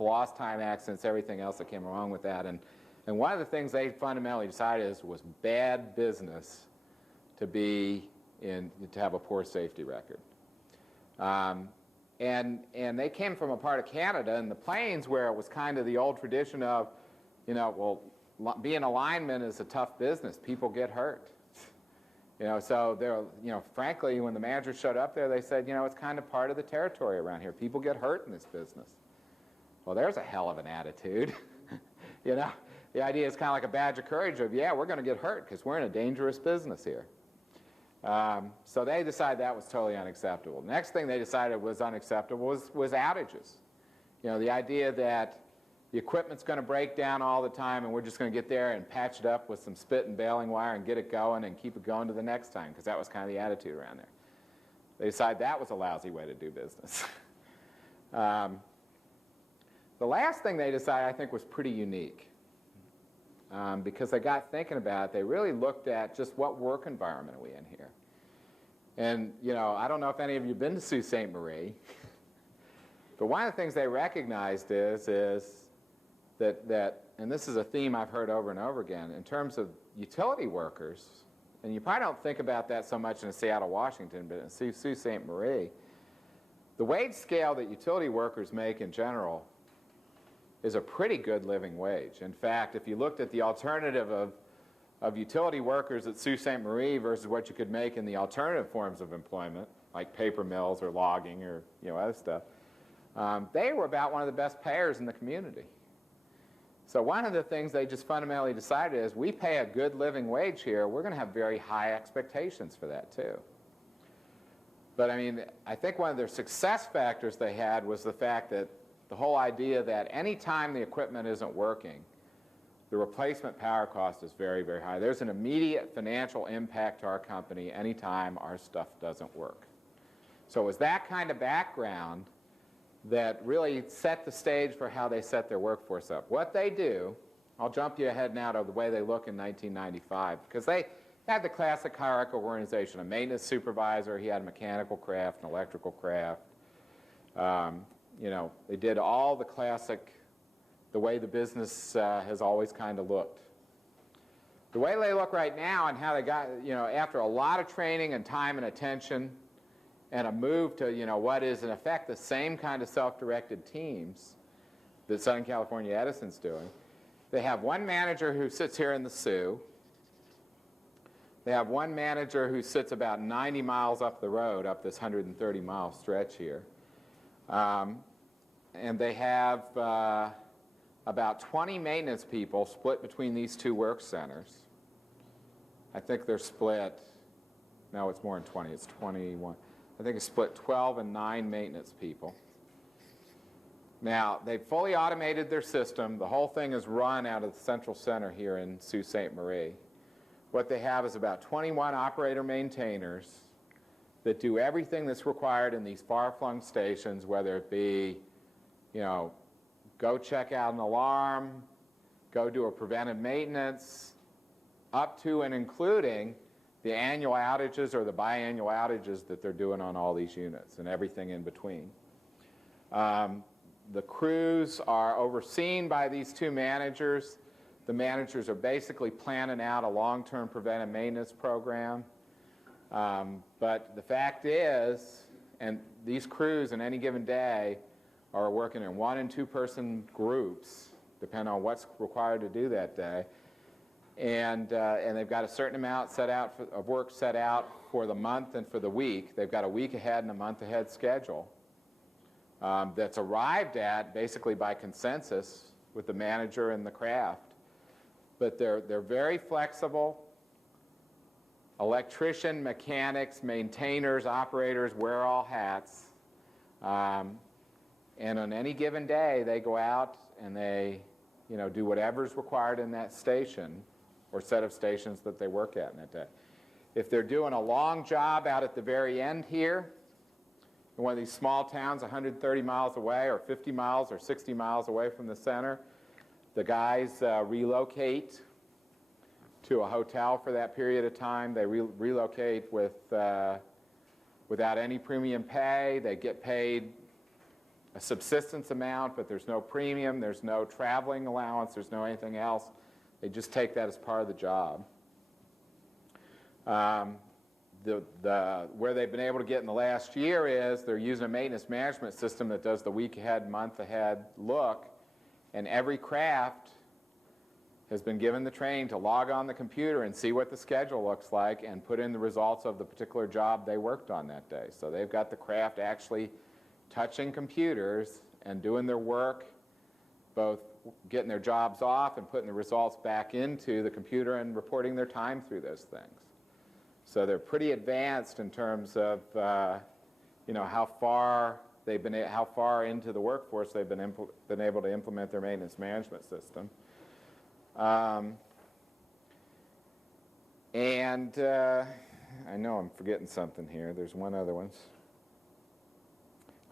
lost time accidents, everything else that came along with that. And one of the things they fundamentally decided was bad business to have a poor safety record. And they came from a part of Canada in the plains where it was kind of the old tradition of, well, being a lineman is a tough business. People get hurt. So they're, frankly, when the manager showed up there, they said, it's kind of part of the territory around here. People get hurt in this business. Well, there's a hell of an attitude. The idea is kind of like a badge of courage of, yeah, we're going to get hurt because we're in a dangerous business here. So they decided that was totally unacceptable. The next thing they decided was unacceptable was outages. The idea that the equipment's going to break down all the time and we're just going to get there and patch it up with some spit and baling wire and get it going and keep it going to the next time, because that was kind of the attitude around there. They decided that was a lousy way to do business. The last thing they decided, I think, was pretty unique. Because they got thinking about it, they really looked at just what work environment are we in here. And, I don't know if any of you have been to Sault Ste. Marie, but one of the things they recognized is that, and this is a theme I've heard over and over again, in terms of utility workers, and you probably don't think about that so much in Seattle, Washington, but in Sault Ste. Marie, the wage scale that utility workers make in general is a pretty good living wage. In fact, if you looked at the alternative of utility workers at Sault Ste. Marie versus what you could make in the alternative forms of employment, like paper mills or logging or other stuff, they were about one of the best payers in the community. So one of the things they just fundamentally decided is, we pay a good living wage here, we're going to have very high expectations for that too. But I think one of their success factors they had was the fact that the whole idea that any time the equipment isn't working, the replacement power cost is very, very high. There's an immediate financial impact to our company anytime our stuff doesn't work. So it was that kind of background that really set the stage for how they set their workforce up. What they do, I'll jump you ahead now to the way they look in 1995, because they had the classic hierarchical organization, a maintenance supervisor, he had a mechanical craft, an electrical craft. They did all the classic, the way the business has always kind of looked. The way they look right now and how they got, after a lot of training and time and attention and a move to, what is in effect the same kind of self-directed teams that Southern California Edison's doing, they have one manager who sits here in the Sioux. They have one manager who sits about 90 miles up the road, up this 130-mile stretch here. And they have about 20 maintenance people split between these two work centers. I think they're split, no, it's more than 20, it's 21. I think it's split 12 and 9 maintenance people. Now, they've fully automated their system. The whole thing is run out of the central center here in Sault Ste. Marie. What they have is about 21 operator maintainers that do everything that's required in these far-flung stations, whether it be, go check out an alarm, go do a preventive maintenance, up to and including the annual outages or the biannual outages that they're doing on all these units and everything in between. The crews are overseen by these two managers. The managers are basically planning out a long-term preventive maintenance program. But the fact is, and these crews in any given day are working in 1- and 2-person groups, depending on what's required to do that day. And they've got a certain amount of work set out for the month and for the week. They've got a week ahead and a month ahead schedule that's arrived at basically by consensus with the manager and the craft. But they're very flexible. Electrician, mechanics, maintainers, operators wear all hats. And on any given day, they go out and they do whatever's required in that station or set of stations that they work at in that day. If they're doing a long job out at the very end here, in one of these small towns 130 miles away or 50 miles or 60 miles away from the center, the guys relocate to a hotel for that period of time. They relocate without any premium pay. They get paid a subsistence amount, but there's no premium, there's no traveling allowance, there's no anything else. They just take that as part of the job. Where they've been able to get in the last year is they're using a maintenance management system that does the week ahead, month ahead look, and every craft has been given the training to log on the computer and see what the schedule looks like and put in the results of the particular job they worked on that day. So they've got the craft actually touching computers and doing their work, both getting their jobs off and putting the results back into the computer and reporting their time through those things. So they're pretty advanced in terms of how far into the workforce they've been able to implement their maintenance management system. I know I'm forgetting something here. There's one other one.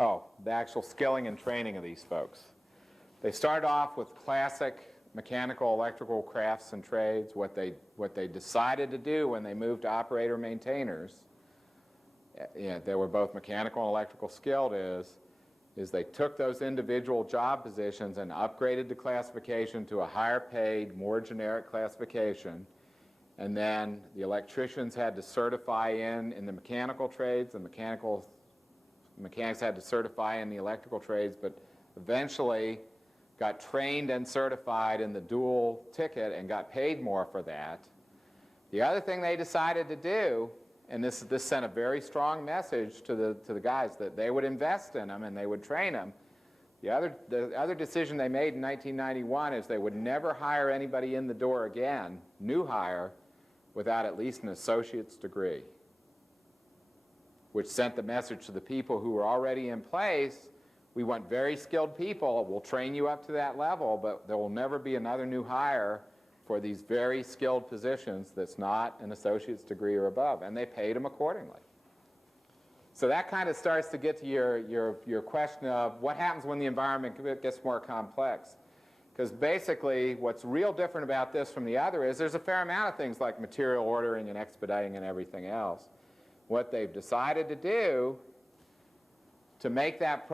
Oh, the actual skilling and training of these folks. They started off with classic mechanical, electrical crafts and trades. What they decided to do when they moved to operator maintainers, they were both mechanical and electrical skilled, is they took those individual job positions and upgraded the classification to a higher paid, more generic classification. And then the electricians had to certify in the mechanical trades, the mechanics had to certify in the electrical trades, but eventually got trained and certified in the dual ticket and got paid more for that. The other thing they decided to do, and this sent a very strong message to the guys that they would invest in them and they would train them. The other decision they made in 1991 is they would never hire anybody in the door again, new hire, without at least an associate's degree, which sent the message to the people who were already in place: we want very skilled people, we'll train you up to that level, but there will never be another new hire for these very skilled positions that's not an associate's degree or above, and they paid them accordingly. So that kind of starts to get to your question of what happens when the environment gets more complex. Because basically what's real different about this from the other is there's a fair amount of things like material ordering and expediting and everything else. What they've decided to do to make that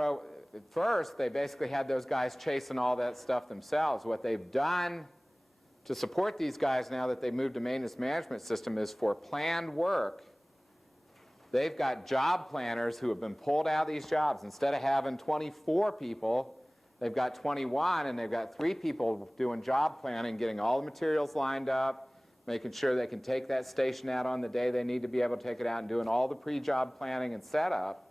at first, they basically had those guys chasing all that stuff themselves. What they've done to support these guys now that they moved to maintenance management system is for planned work, they've got job planners who have been pulled out of these jobs. Instead of having 24 people, they've got 21, and they've got 3 people doing job planning, getting all the materials lined up, making sure they can take that station out on the day they need to be able to take it out, and doing all the pre-job planning and setup.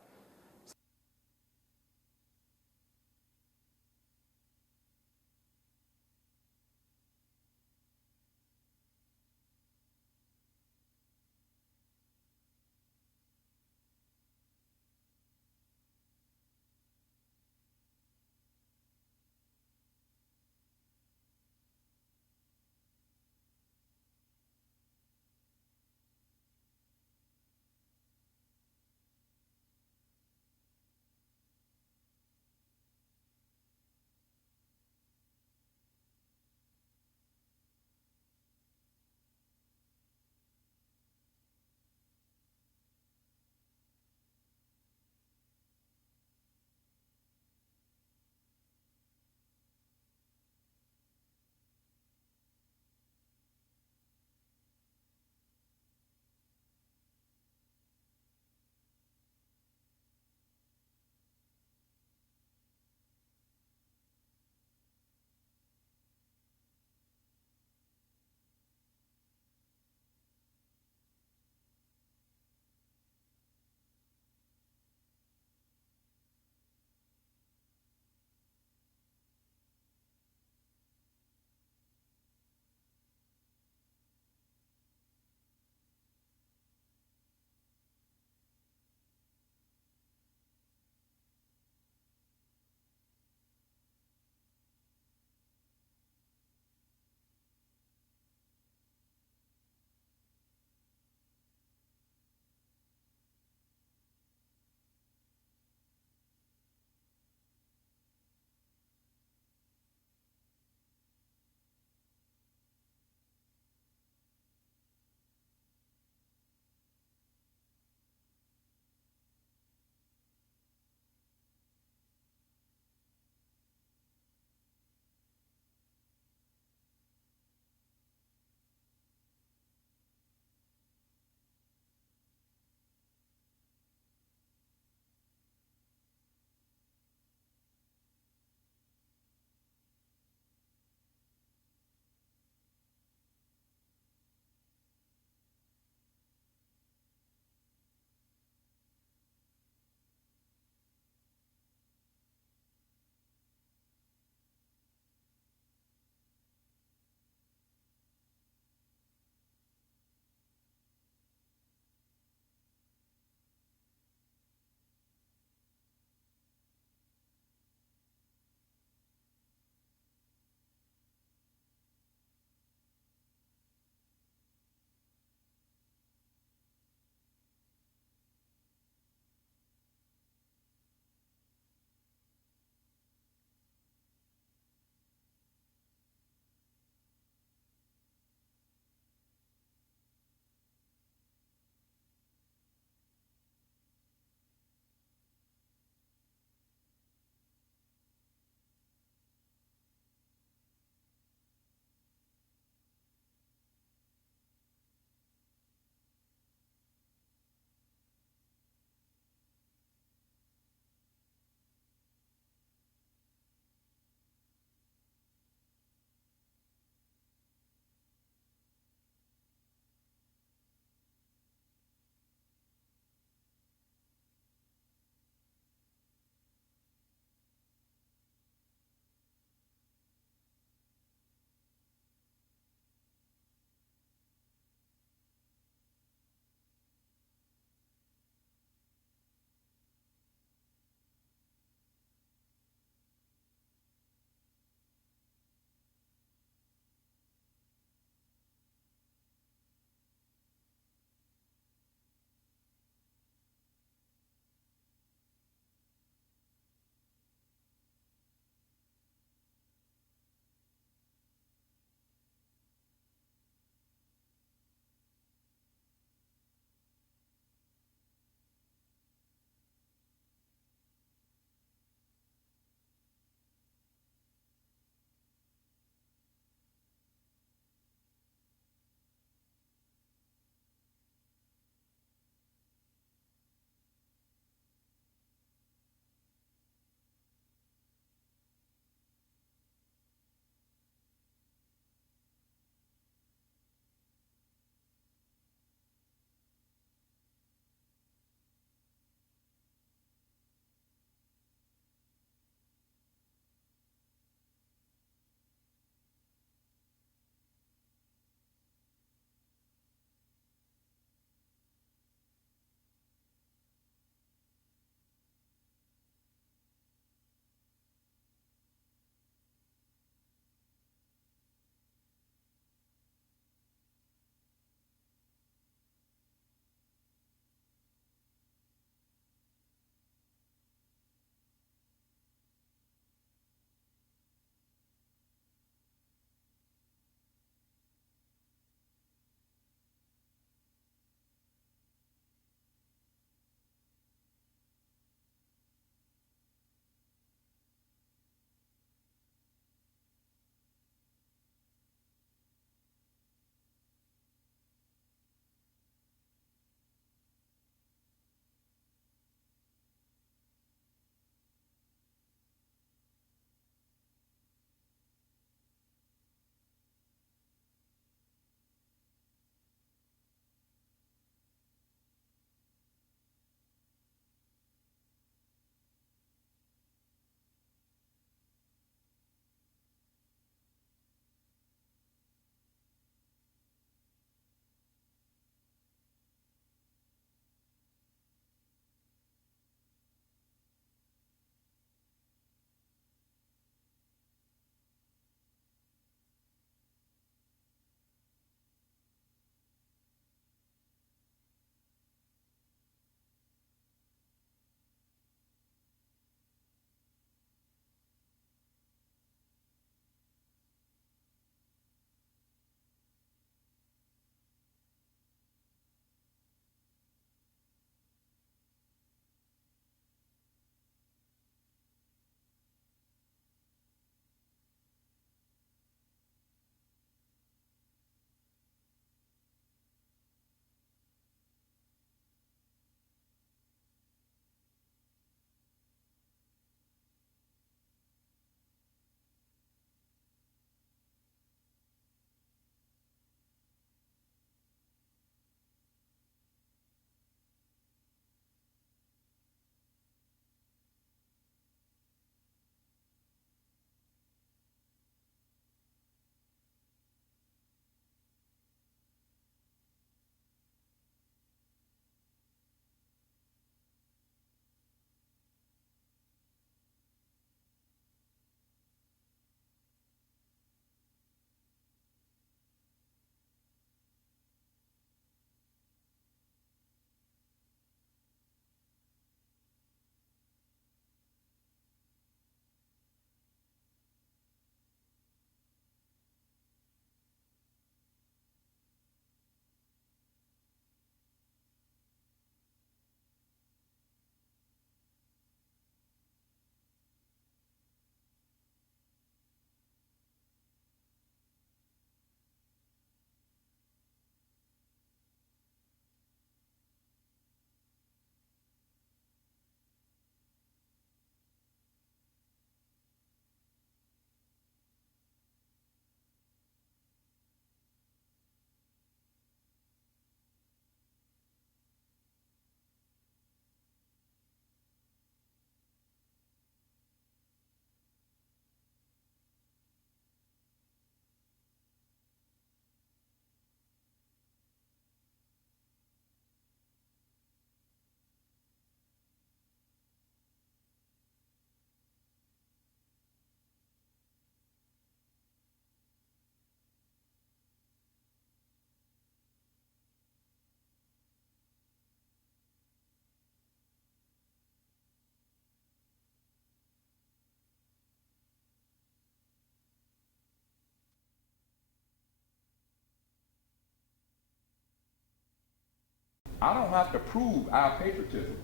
I don't have to prove our patriotism.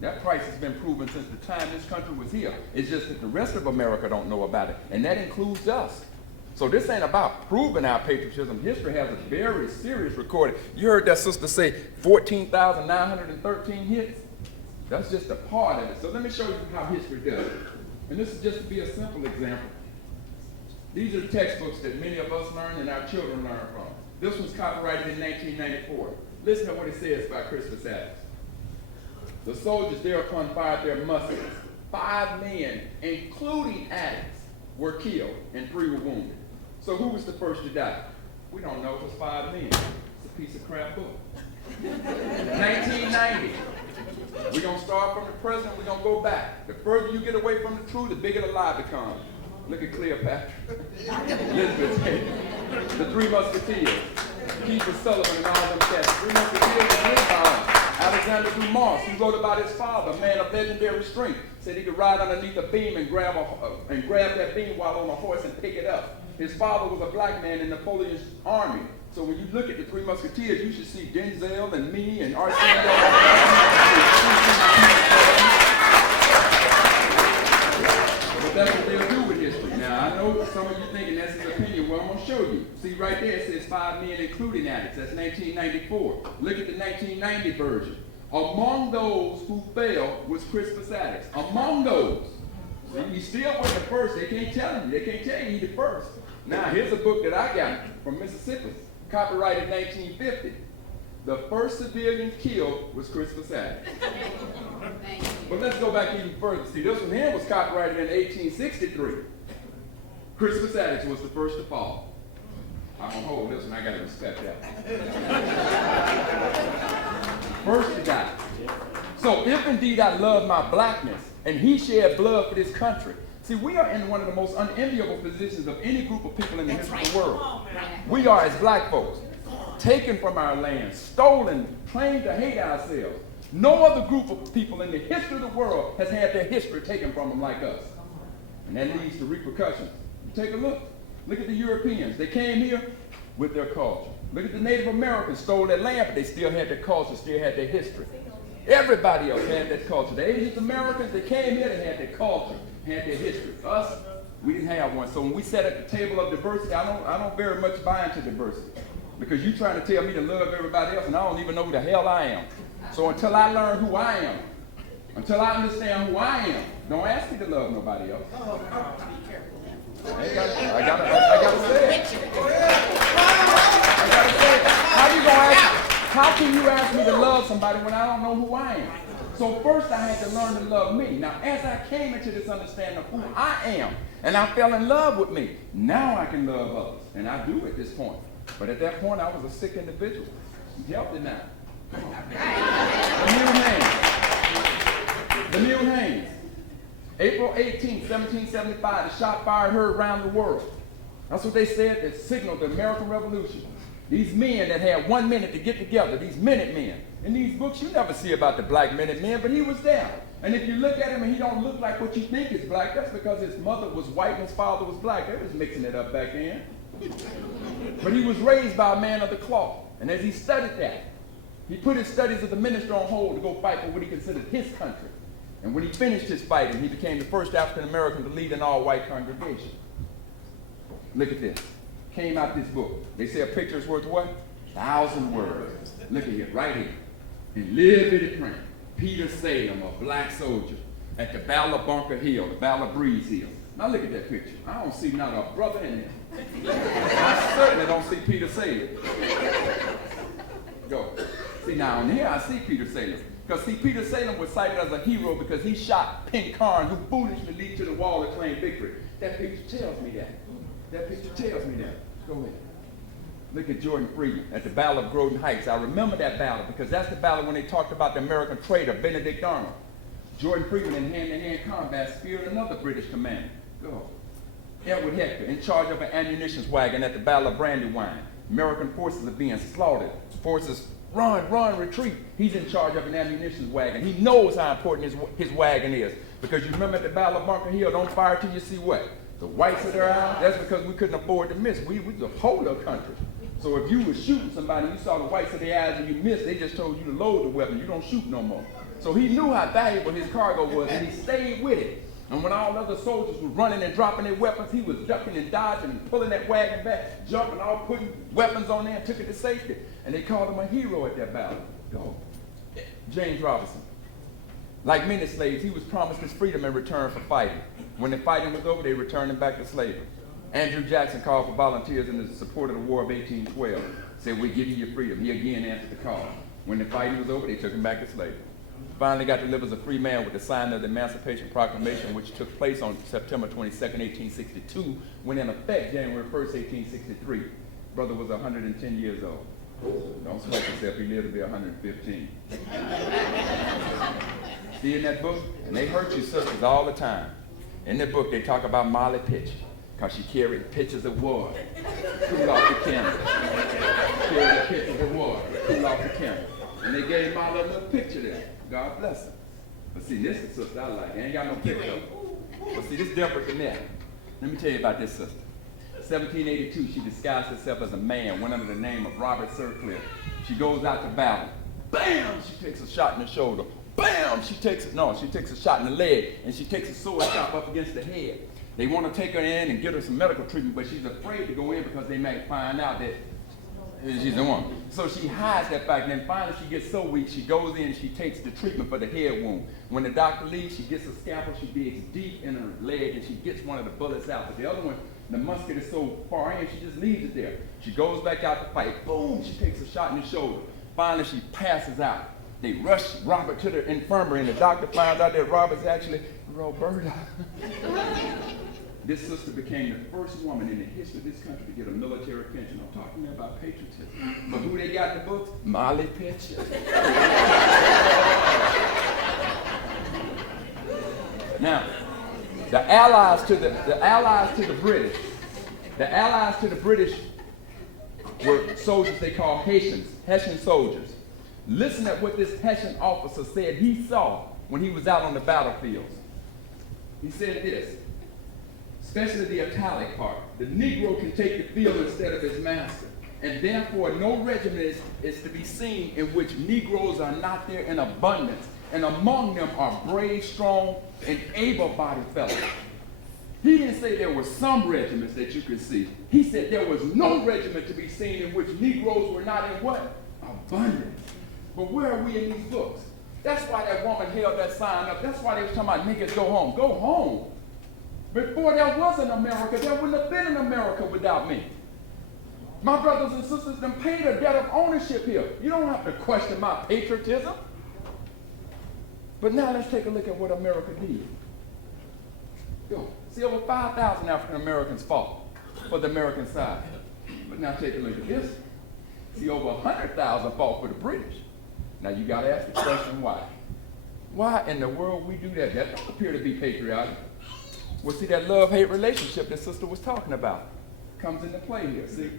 That price has been proven since the time this country was here. It's just that the rest of America don't know about it, and that includes us. So this ain't about proving our patriotism. History has a very serious recording. You heard that sister say 14,913 hits? That's just a part of it. So let me show you how history does it. And this is just to be a simple example. These are the textbooks that many of us learn and our children learn from. This one's copyrighted in 1994. Listen to what it says by Crispus Attucks. The soldiers thereupon fired their muskets. 5 men, including Attucks, were killed and 3 were wounded. So who was the first to die? We don't know. It was 5 men. It's a piece of crap book. 1990. We're going to start from the present. We're going to go back. The further you get away from the truth, the bigger the lie becomes. Look at Cleopatra. Elizabeth, the 3 Musketeers. Kiefer Sutherland and all them cats. 3 Musketeers was written by Alexander Dumas, who wrote about his father, a man of legendary strength. Said he could ride underneath a beam and grab that beam while on a horse and pick it up. His father was a black man in Napoleon's army. So when you look at the 3 Musketeers, you should see Denzel and me and Arsenio. But that's what they'll do with history. Now, I know some of you thinking that's his opinion. Well, I'm going to show you. See, right there it says 5 men including Attucks. That's 1994. Look at the 1990 version. Among those who fell was Crispus Attucks. Among those. See, he still wasn't the first. They can't tell you. They can't tell you he's the first. Now, here's a book that I got from Mississippi, copyrighted 1950. The first civilian killed was Crispus Attucks. But let's go back even further. See, this one here was copyrighted in 1863. Crispus Attucks was the first to fall. I'm going to hold this one. I got to respect that. First to die. So if indeed I love my blackness, and he shed blood for this country. See, we are in one of the most unenviable positions of any group of people in the history of the world. We are, as black folks, taken from our land, stolen, trained to hate ourselves. No other group of people in the history of the world has had their history taken from them like us. And that leads to repercussions. Take a look. Look at the Europeans. They came here with their culture. Look at the Native Americans, stole their land, but they still had their culture, still had their history. Everybody else had that culture. The Asian Americans, they came here, they had their culture, had their history. Us, we didn't have one. So when we sat at the table of diversity, I don't very much buy into diversity. Because you're trying to tell me to love everybody else, and I don't even know who the hell I am. So until I learn who I am, until I understand who I am, don't ask me to love nobody else. I gotta say it. I gotta say it. How can you ask me to love somebody when I don't know who I am? So first I had to learn to love me. Now as I came into this understanding of who I am, and I fell in love with me, now I can love others. And I do at this point. But at that point I was a sick individual. I'm healthy now. Lemuel Haynes. April 18, 1775, the shot fired heard around the world. That's what they said, that signaled the American Revolution. These men that had 1 minute to get together, these minute men. In these books, you never see about the black minute men, but he was there. And if you look at him and he don't look like what you think is black, that's because his mother was white and his father was black. They was mixing it up back then. But he was raised by a man of the cloth. And as he studied that, he put his studies as a minister on hold to go fight for what he considered his country. And when he finished his fighting, he became the first African American to lead an all-white congregation. Look at this. Came out this book. They say a picture is worth what? 1,000 words. Look at it right here. In little bitty print. Peter Salem, a black soldier, at the Battle of Bunker Hill, the Battle of Breeze Hill. Now look at that picture. I don't see not a brother in there. I certainly don't see Peter Salem. Go. See, now in here I see Peter Salem. Because see, Peter Salem was cited as a hero because he shot Pitcairn, who foolishly leaped to the wall to claim victory. That picture tells me that. That picture tells me that. Go ahead. Look at Jordan Freeman at the Battle of Groden Heights. I remember that battle because that's the battle when they talked about the American traitor, Benedict Arnold. Jordan Freeman in hand-to-hand combat speared another British commander. Go. Edward Hector in charge of an ammunition wagon at the Battle of Brandywine. American forces are being slaughtered. Forces run, retreat. He's in charge of an ammunition wagon. He knows how important his wagon is. Because you remember at the Battle of Bunker Hill, don't fire till you see what? The whites of their eyes. That's because we couldn't afford to miss. We was a polar country. So if you were shooting somebody, you saw the whites of their eyes and you missed, they just told you to load the weapon. You don't shoot no more. So he knew how valuable his cargo was, and he stayed with it. And when all other soldiers were running and dropping their weapons, he was ducking and dodging and pulling that wagon back, jumping off, putting weapons on there and took it to safety. And they called him a hero at that battle. Go. James Robinson. Like many slaves, he was promised his freedom in return for fighting. When the fighting was over, they returned him back to slavery. Andrew Jackson called for volunteers in the support of the War of 1812. Said, "We're giving you freedom." He again answered the call. When the fighting was over, they took him back to slavery. Finally got to live as a free man with the signing of the Emancipation Proclamation, which took place on September 22nd, 1862, went in effect January 1st, 1863. Brother was 110 years old. Don't sweat yourself, he lived to be 115. See in that book? And they hurt you sisters all the time. In that book, they talk about Molly Pitcher, because she carried pitchers of water, cool off the camera. Carried the pitchers of water, cool off the camera. And they gave Molly a little picture there. God bless her. But see, this is the sister I like. I ain't got no picture of her. But see, this different than that. Let me tell you about this sister. 1782, she disguised herself as a man, went under the name of Robert Sircliffe. She goes out to battle. Bam! She takes a shot in the shoulder. Bam! She takes a shot in the leg, and she takes a sword chop up against the head. They want to take her in and get her some medical treatment, but she's afraid to go in because they might find out that she's the one. So she hides that fact, and then finally she gets so weak, she goes in and she takes the treatment for the head wound. When the doctor leaves, she gets a scalpel, she digs deep in her leg, and she gets one of the bullets out. But the other one, the musket is so far in, she just leaves it there. She goes back out to fight. Boom! She takes a shot in the shoulder. Finally, she passes out. They rush Robert to the infirmary, and the doctor finds out that Robert's actually Roberta. This sister became the first woman in the history of this country to get a military pension. I'm talking about patriotism. But who they got in the books? Molly Pitcher. Now, the allies to the British were soldiers they call Hessian soldiers. Listen at what this Hessian officer said he saw when he was out on the battlefields. He said this, especially the italic part: the Negro can take the field instead of his master, and therefore no regiment is to be seen in which Negroes are not there in abundance, and among them are brave, strong, and able-bodied fellows. He didn't say there were some regiments that you could see. He said there was no regiment to be seen in which Negroes were not in what? Abundance. But where are we in these books? That's why that woman held that sign up. That's why they was talking about niggas go home. Go home. Before there was an America, there wouldn't have been an America without me. My brothers and sisters done paid a debt of ownership here. You don't have to question my patriotism. But now let's take a look at what America did. Go. See, over 5,000 African Americans fought for the American side. But now take a look at this. See, over 100,000 fought for the British. Now you got to ask the question, why? Why in the world we do that? That don't appear to be patriotic. Well, see, that love-hate relationship that sister was talking about comes into play here, see?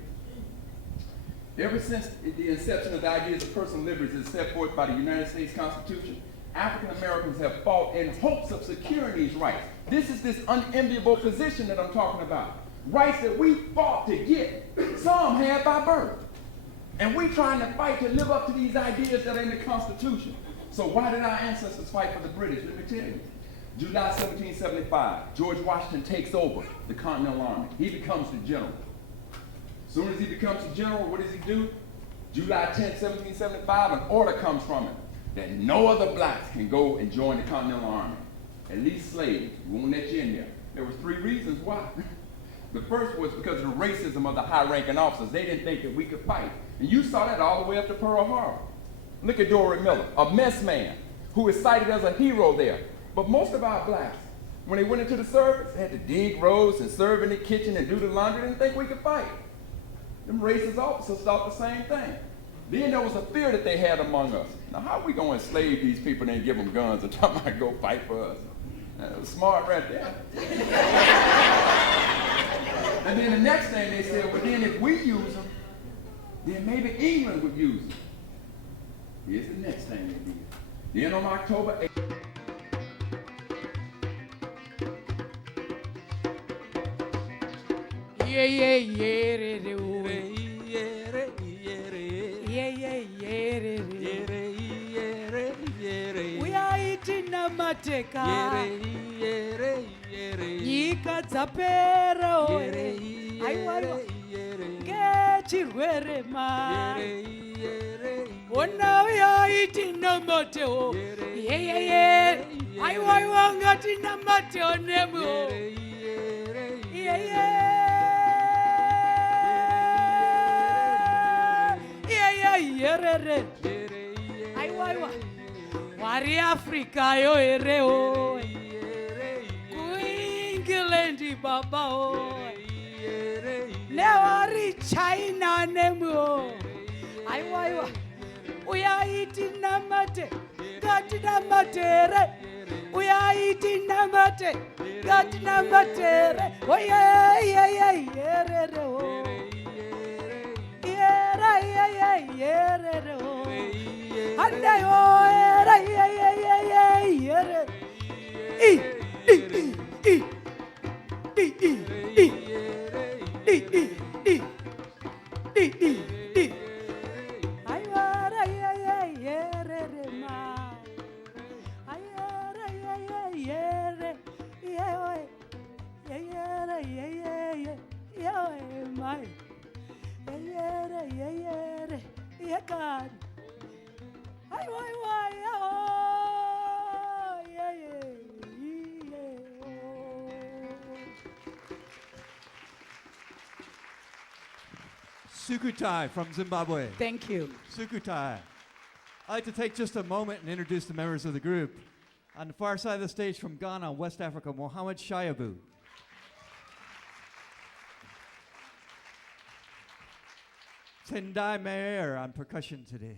Ever since the inception of the ideas of personal liberties as set forth by the United States Constitution, African Americans have fought in hopes of securing these rights. This is this unenviable position that I'm talking about. Rights that we fought to get, some had by birth. And we trying to fight to live up to these ideas that are in the Constitution. So why did our ancestors fight for the British? Let me tell you. July 1775, George Washington takes over the Continental Army. He becomes the general. As soon as he becomes the general, what does he do? July 10, 1775, an order comes from him that no other blacks can go and join the Continental Army. At least slaves. We won't let you in there. There were 3 reasons why. The first was because of the racism of the high-ranking officers. They didn't think that we could fight. And you saw that all the way up to Pearl Harbor. Look at Dory Miller, a mess man who is cited as a hero there. But most of our blacks, when they went into the service, they had to dig roads and serve in the kitchen and do the laundry. They didn't think we could fight. Them racist officers thought the same thing. Then there was a fear that they had among us. Now, how are we going to enslave these people and then give them guns and tell them to go fight for us? That was smart right there. And then the next thing they said, well, then if we use them, then maybe England would use them. Here's the next thing they did. Then on October 8th, yeah, yeah, yeah, namateka nyika dzapera ore aiwaiwa ngechirwere ma ona uyaiti namatewo yeyeye aiwaiwa ngati namatewo nemo yeye yerere aiwaiwa wari Afrika yo ereo kuinglendi baba o newari China nemo aiwaiwa uyaiti namate gati namatere uyaiti namate gati namatere oye yerere o yerere o ande o yere ayara yerere ma ayara yere yere mai yere God. Ay, oh, yeah. Sukutai from Zimbabwe. Thank you. Sukutai. I'd like to take just a moment and introduce the members of the group. On the far side of the stage from Ghana, West Africa, Mohammed Shayabu. Tendai Meir on percussion today.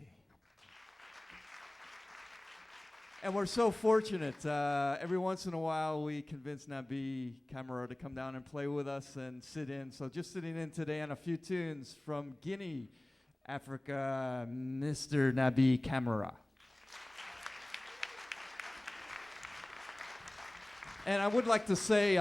And we're so fortunate. Every once in a while, we convince Nabi Camara to come down and play with us and sit in. So just sitting in today on a few tunes from Guinea, Africa, Mr. Nabi Camara. And I would like to say,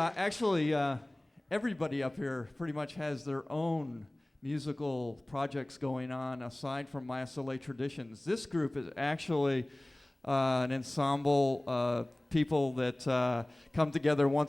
everybody up here pretty much has their own musical projects going on aside from Maya Soleil Traditions. This group is actually an ensemble of people that come together once